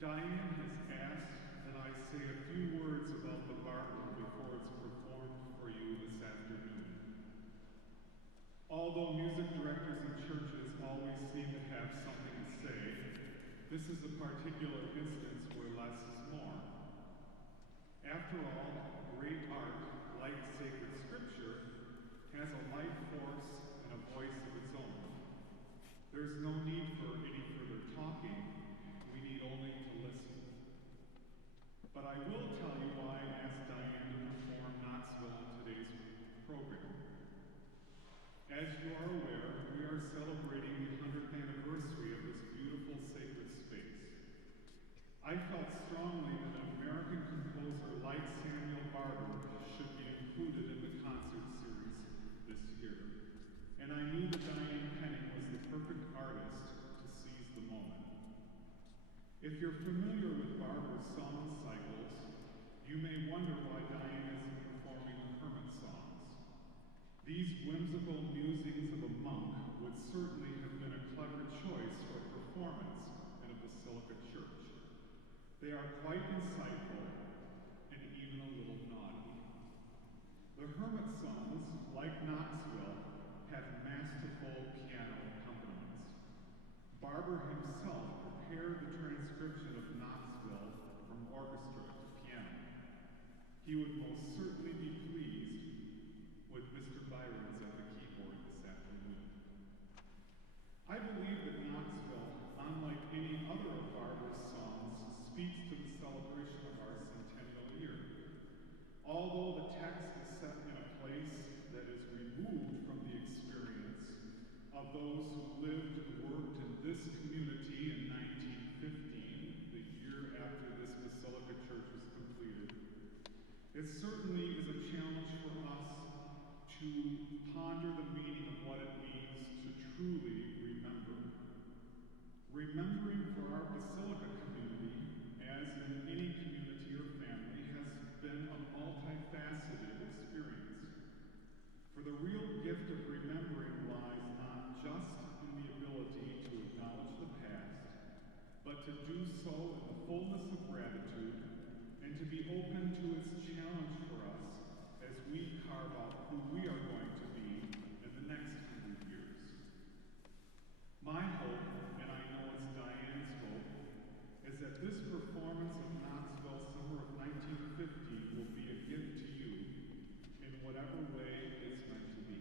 Diane has asked that I say a few words about the Barber before it's performed for you this afternoon. Although music directors in churches always seem to have something to say, this is a particular instance where less is more. After all, great art, like sacred scripture, has a life force and a voice of its own. There's no need for any further talking. We need only to listen. But I will tell you why I asked Diane to perform Knoxville in today's program. As you are aware, we are celebrating the 100th anniversary of this beautiful sacred space. I felt strongly that an American composer like Samuel Barber should be included in the concert series this year. And I knew that Diane Penning was the perfect artist to seize the moment. If you're familiar with Barber's song cycles, you may wonder why Diane isn't performing the Hermit songs. These whimsical musings of a monk would certainly have been a clever choice for a performance in a basilica church. They are quite insightful and even a little naughty. The Hermit songs, like Knoxville, have masterful piano accompaniments. Barber himself prepared the transcription of Knoxville from orchestra to piano. He would most certainly be pleased with Mr. Byron's at the keyboard this afternoon. I believe that Knoxville, unlike any other of Barber's songs, speaks to the celebration of our centennial year. Although the text is set in a place that is removed from the experience of those who lived and worked in this community in 1915, the year after this Basilica Church was completed, it certainly is a challenge for us to ponder the meaning of what it means to truly remember. Remembering for our Basilica community, as in any community or family, has been a multifaceted experience. For the real gift of remembering lies not just in the ability to acknowledge the past, but to do so in the fullness of gratitude and to be open to its challenge for us as we carve out who we are going to be in the next 100 years. My hope, and I know it's Diane's hope, is that this performance of Knoxville Summer of 1950 will be a gift to you in whatever way it's meant to be.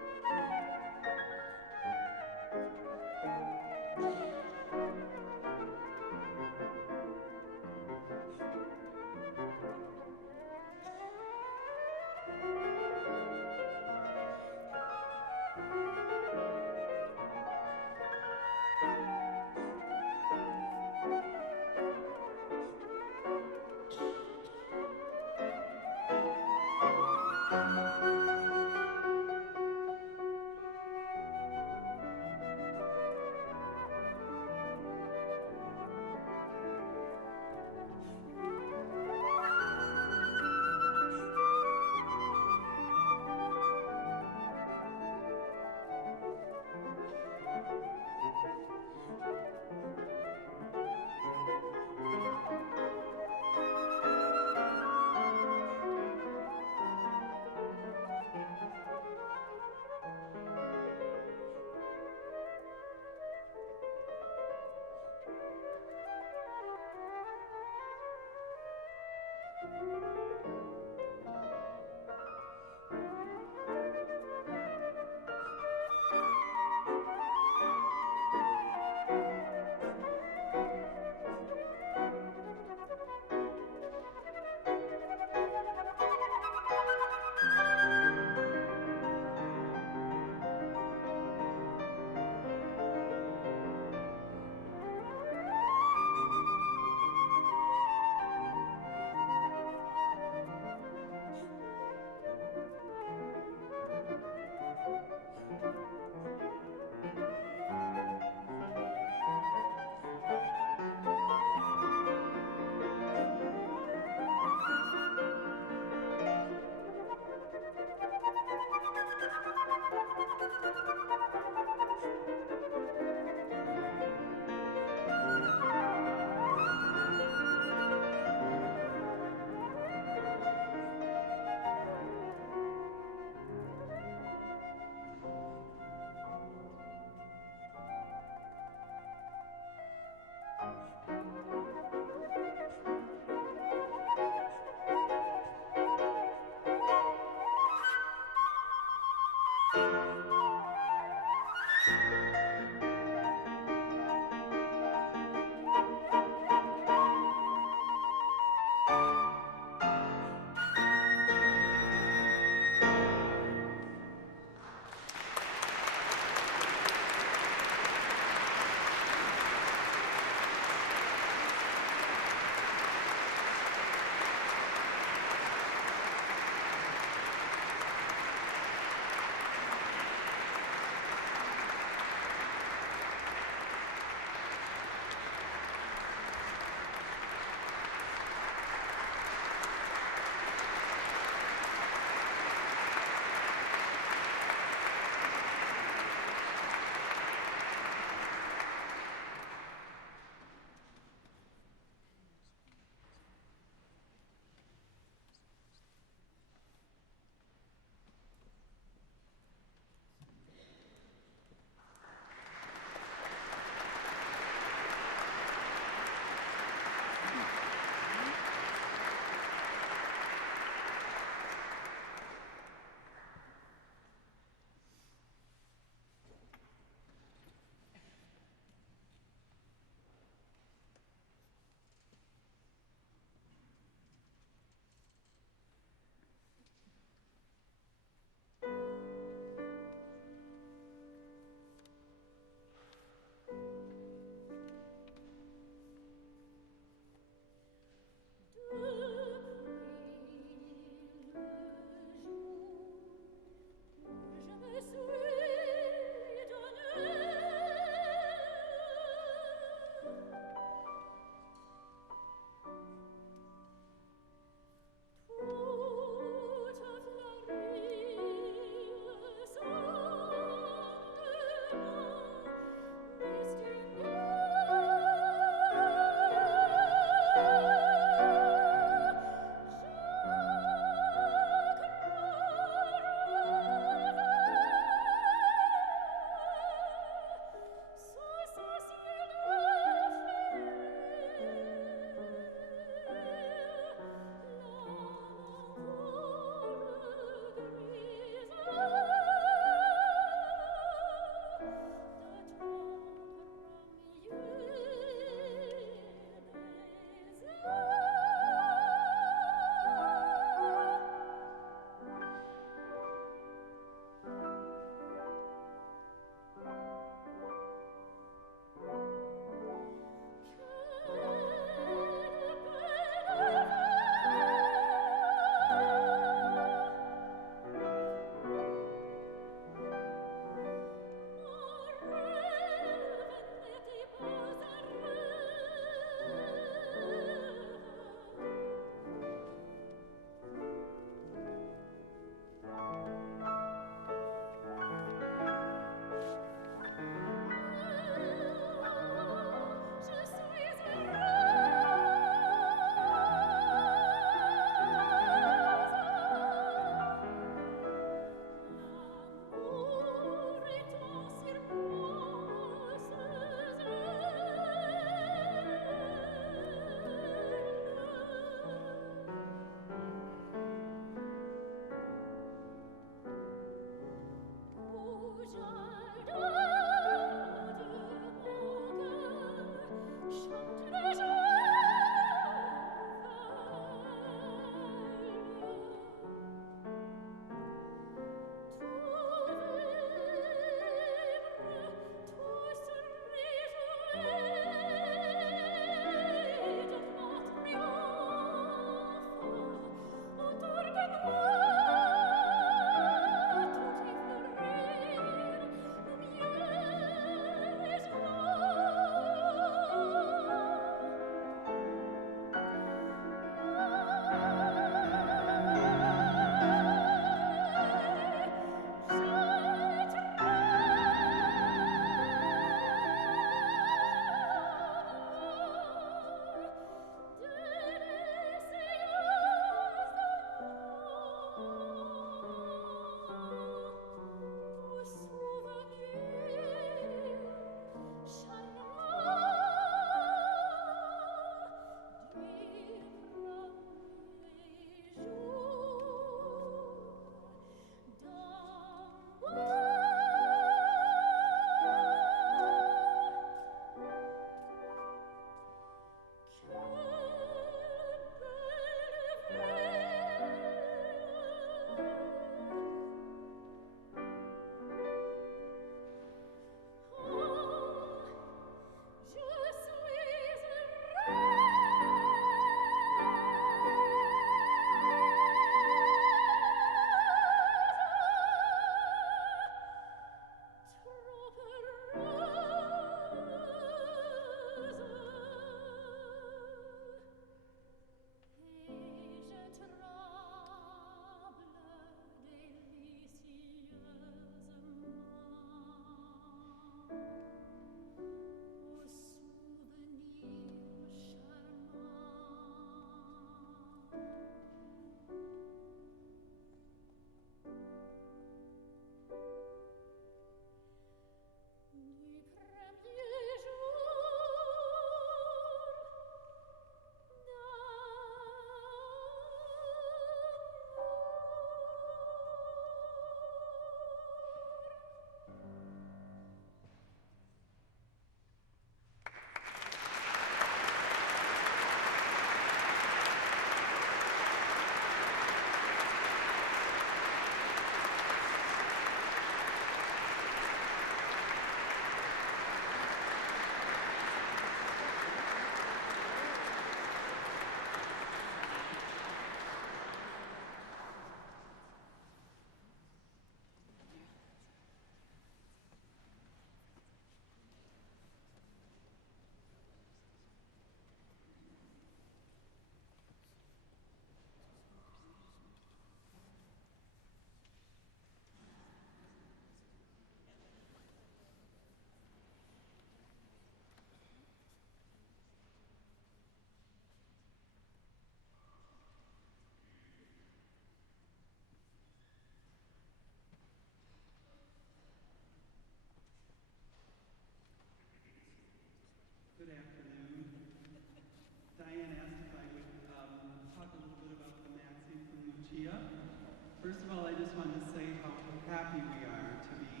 First of all, I just wanted to say how happy we are to be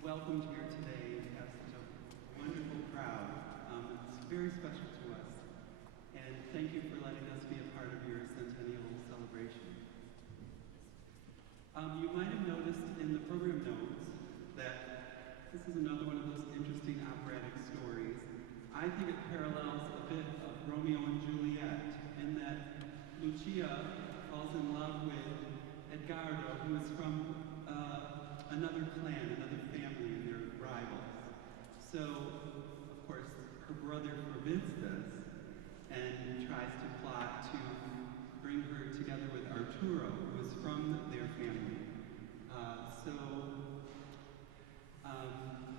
welcomed here today and have such a wonderful crowd. It's very special to us. And thank you for letting us be a part of your centennial celebration. You might have noticed in the program notes that this is another one of those interesting operatic stories. I think it parallels a bit of Romeo and Juliet in that Lucia falls in love with Edgardo, who is from another clan, another family, and they're rivals. So, of course, her brother forbids this and tries to plot to bring her together with Arturo, who is from their family.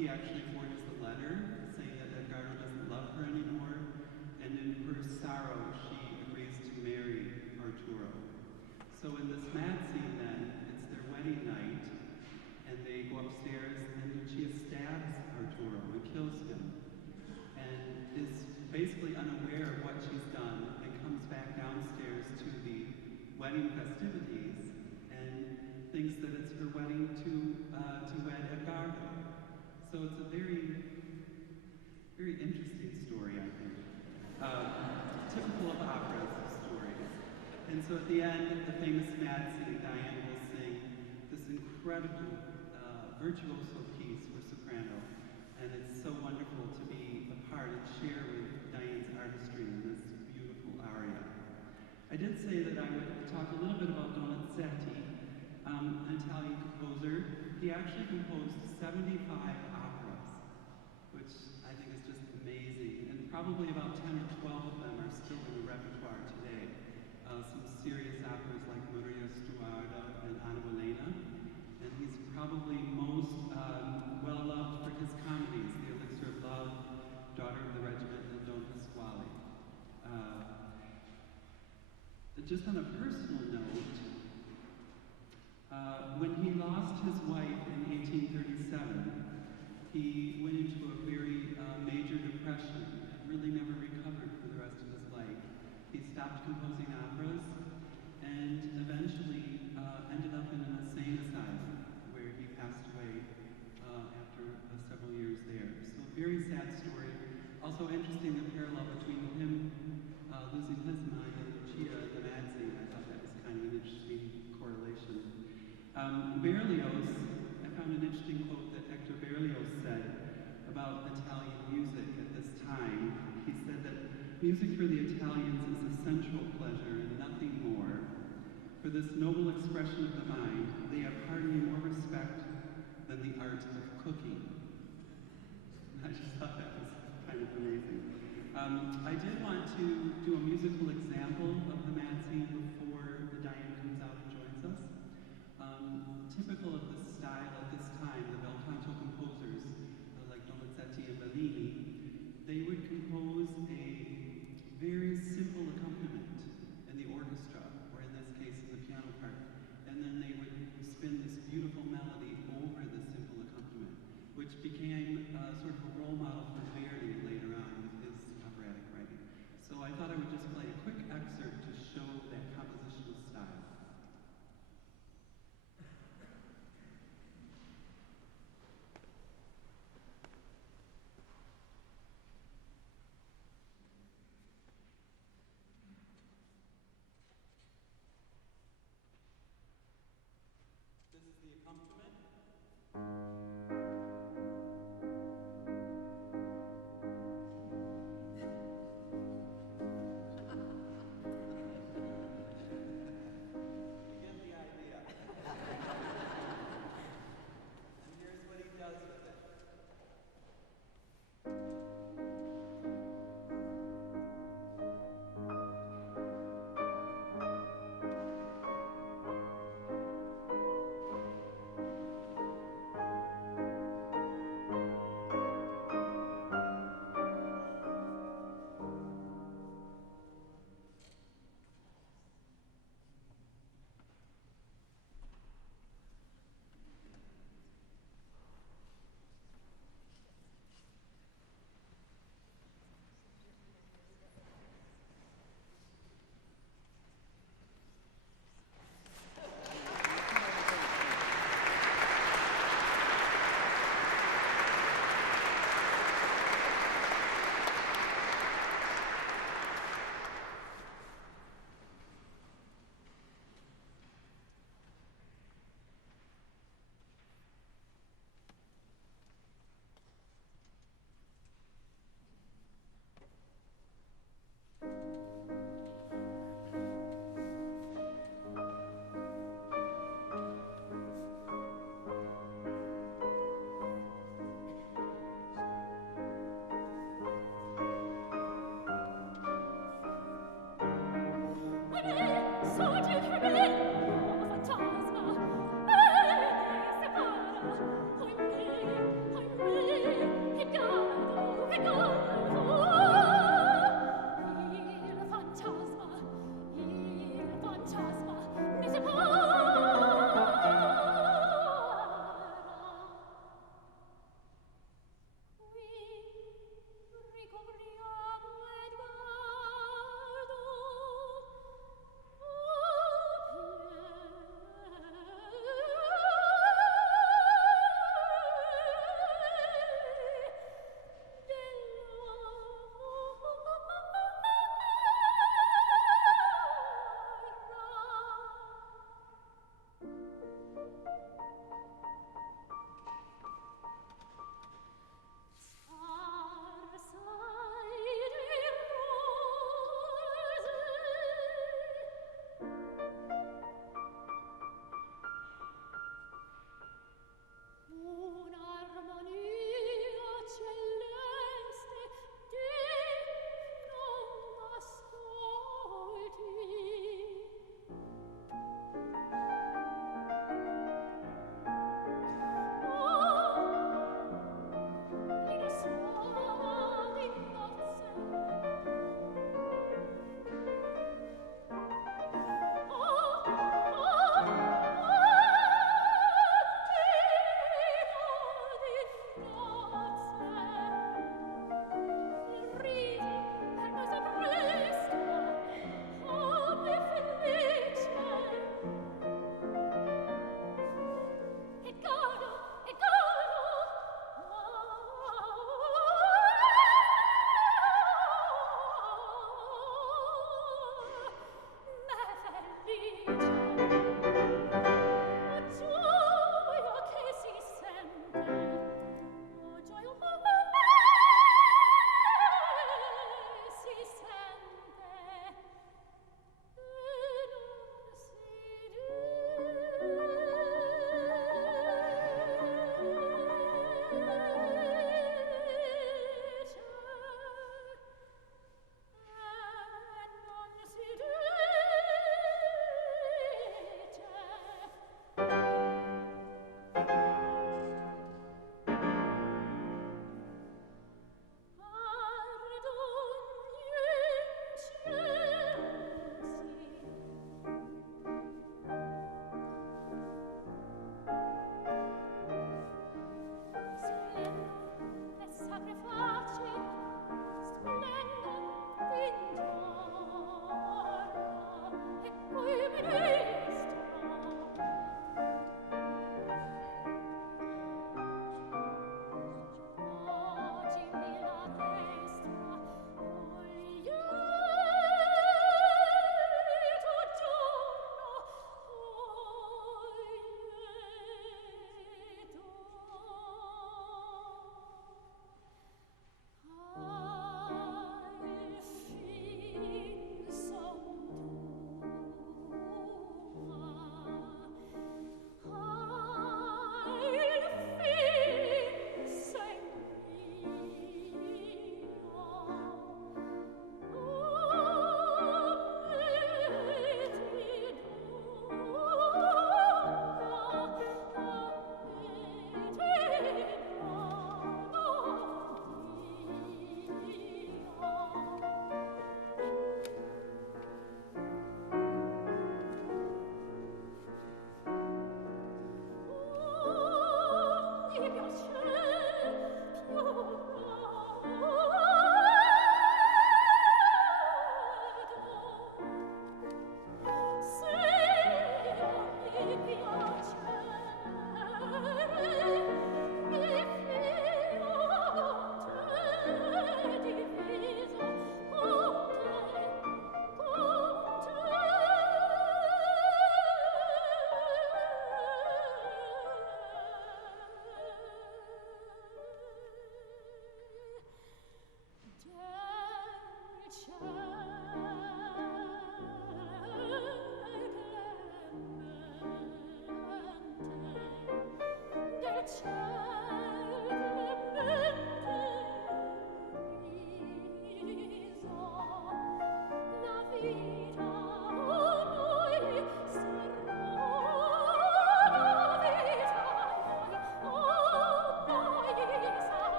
He actually forges a letter saying that Edgardo doesn't love her anymore, and in her sorrow, she agrees to marry Arturo. So in this mad scene then, it's their wedding night, and they go upstairs, and Lucia stabs Arturo and kills him, and is basically unaware of what she's done, and comes back downstairs to the wedding festivities, and thinks that it's her wedding to wed Edgardo. So it's a very, very interesting story, I think. Typical of operas stories. And so at the end, the famous mad scene, Diane will sing this incredible virtuoso piece for soprano. And it's so wonderful to be a part say that I would talk a little bit about Donizetti, an Italian composer. He actually composed 75 operas, which I think is just amazing. And probably about 10 or 12 of them are still in the repertoire today. Some serious operas like Maria Stuarda and Anna Bolena. And he's probably most well-loved for his comedies, The Elixir of Love, Daughter of the Regiment, and Don Pasquale. Just on a personal note, when he lost his wife in 1837, he went into a very major depression and really never recovered for the rest of his life. He stopped composing operas and eventually ended up in an insane asylum where he passed away after several years there. So a very sad story. Also interesting the parallel between him losing his mind and Lucia the Mad Scene. I thought that was kind of an interesting correlation. Berlioz, I found an interesting quote that Hector Berlioz said about Italian music at this time. He said that music for the Italians is a sensual pleasure and nothing more. For this noble expression of the mind, they have hardly more respect than the art of cooking. I just thought that was kind of amazing. I did want to do a musical example of the Mad Scene before Diane comes out and joins us. Typical of the style at this time, the bel canto composers, like Donizetti and Bellini, they would compose a very simple accompaniment in the orchestra, or in this case, in the piano part, and then they would spin this beautiful melody over the simple accompaniment, which became sort of a role model for Verdi later on with his operatic writing. So I thought I would just play a quick excerpt to show that compositional style.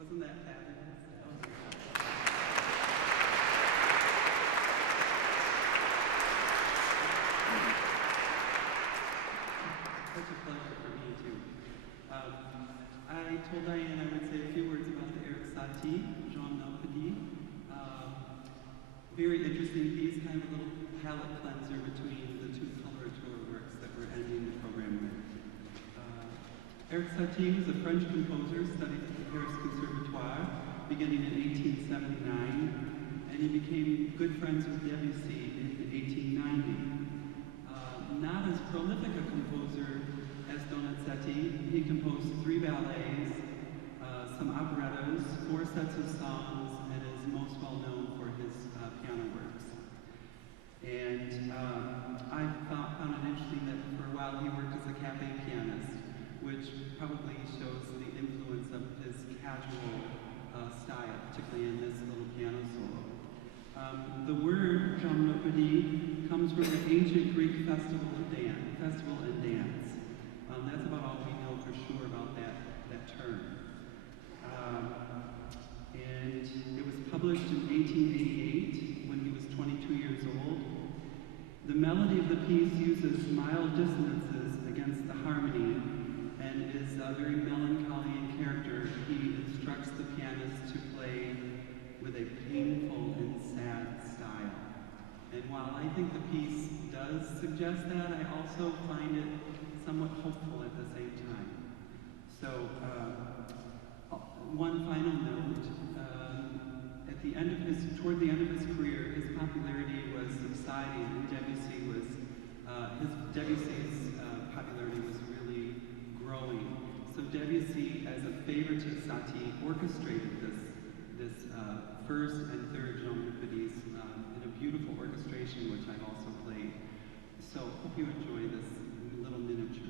Wasn't that fabulous? Oh my God. Such a pleasure for me too. I told Diane I would say a few words about the Eric Satie, Jean Nopedy. Very interesting piece, kind of a little palette cleanser between the two coloratura works that we're ending the program with. Eric Satie was a French composer, studied at the Paris Conservatoire, beginning in 1879, and he became good friends with Debussy in 1890. Not as prolific a composer as Donizetti, he composed 3 ballets, some operettas, 4 sets of songs, and is most well known for his piano works. And I found it interesting that for a while he worked as a cafe pianist, which probably shows the influence of his casual style, particularly in this little piano solo. The word Jean Nopedy comes from the ancient Greek festival and dance. That's about all we know for sure about that term. And it was published in 1888 when he was 22 years old. The melody of the piece uses mild dissonances against the harmony and is very melancholy in character. He instructs the pianist to play with a painful and sad style. And while I think the piece does suggest that, I also find it somewhat hopeful at the same time. So, one final note, toward the end of his career, his popularity was subsiding Debussy's popularity was really growing. So Debussy, as a favor to Satie, orchestrated this first and third Jean Euphodes in a beautiful orchestration, which I've also played. So hope you enjoy this little miniature.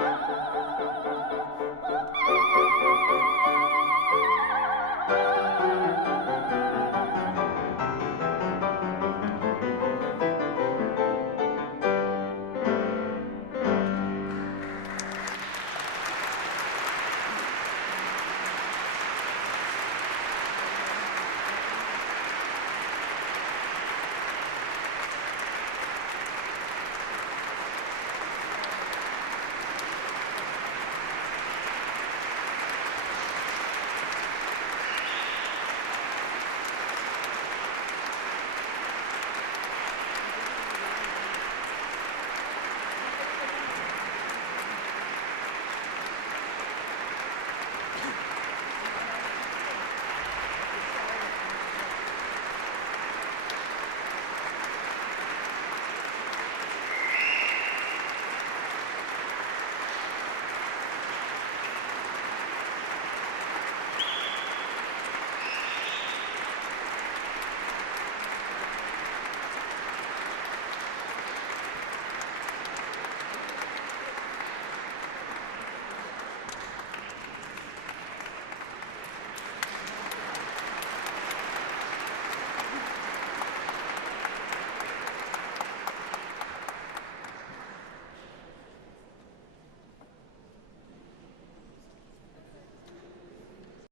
Oh